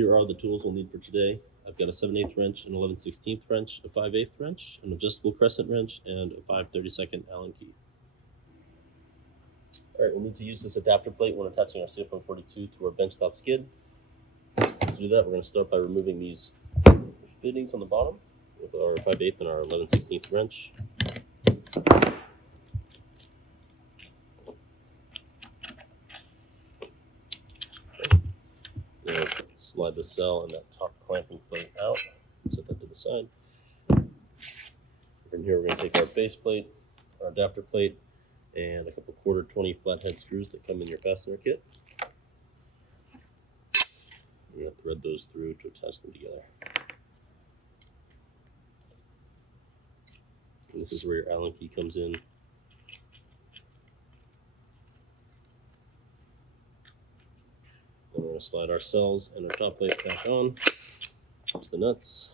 Here are the tools we'll need for today. I've got a 7/8 wrench, an 11/16 wrench, a 5/8 wrench, an adjustable crescent wrench, and a 5/32 Allen key. All right, we'll need to use this adapter plate when attaching our CF042 to our benchtop skid. To do that, we're going to start by removing these fittings on the bottom with our 5/8 and our 11/16 wrench. Now let's slide the cell and that top clamping plate out. Set that to the side. From here, we're going to take our base plate, our adapter plate, and a couple 1/4 20 flathead screws that come in your fastener kit. We're going to thread those through to attach them together. And this is where your Allen key comes in. Then we're going to slide our cells and our top plate back on. That's the nuts.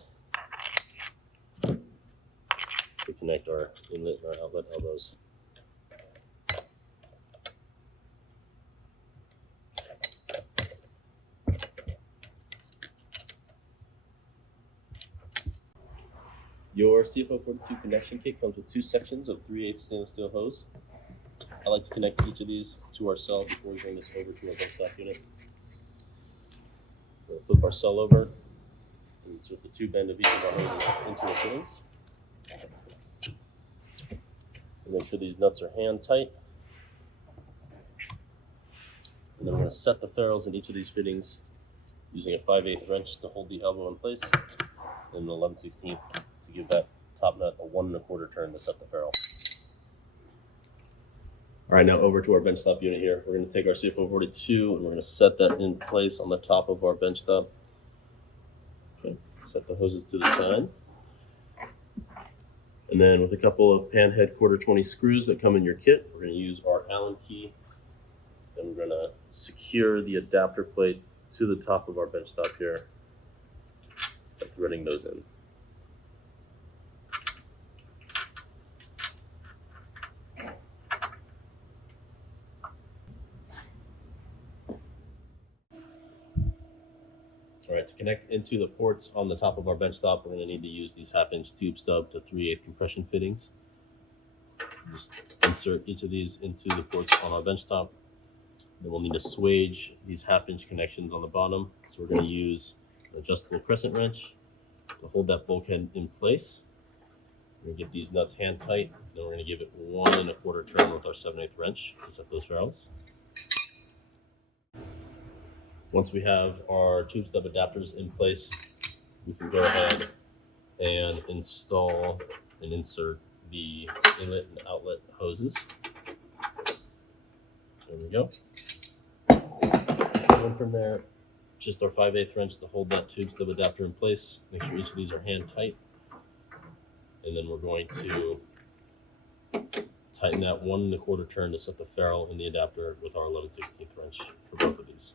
We connect our inlet and our outlet elbows. Your CF042 connection kit comes with 2 sections of 3/8 stainless steel hose. I like to connect each of these to our cell before we bring this over to our benchtop unit. We'll flip our cell over and insert the tube end of each of our hoses into the fittings. Make sure these nuts are hand tight. And then we're going to set the ferrules in each of these fittings using a 5/8 wrench to hold the elbow in place, and an 11/16 to give that top nut a 1 1/4 turn to set the ferrule. All right, now over to our benchtop unit here. We're going to take our CF042 and we're going to set that in place on the top of our benchtop. Okay, set the hoses to the side. And then with a couple of panhead 1/4 20 screws that come in your kit, we're going to use our Allen key. And we're going to secure the adapter plate to the top of our benchtop here by threading those in. All right, to connect into the ports on the top of our benchtop, we're going to need to use these 1/2-inch tube stub to 3/8 compression fittings. Just insert each of these into the ports on our benchtop. Then we'll need to swage these 1/2-inch connections on the bottom. So we're going to use an adjustable crescent wrench to hold that bulkhead in place. We're going to get these nuts hand tight. Then we're going to give it 1 1/4 turn with our 7/8 wrench to set those ferrules. Once we have our tube stub adapters in place, we can go ahead and install and insert the inlet and outlet hoses. There we go. And from there, just our 5/8 wrench to hold that tube stub adapter in place. Make sure each of these are hand tight. And then we're going to tighten that 1 1/4 turn to set the ferrule in the adapter with our 11/16 wrench for both of these.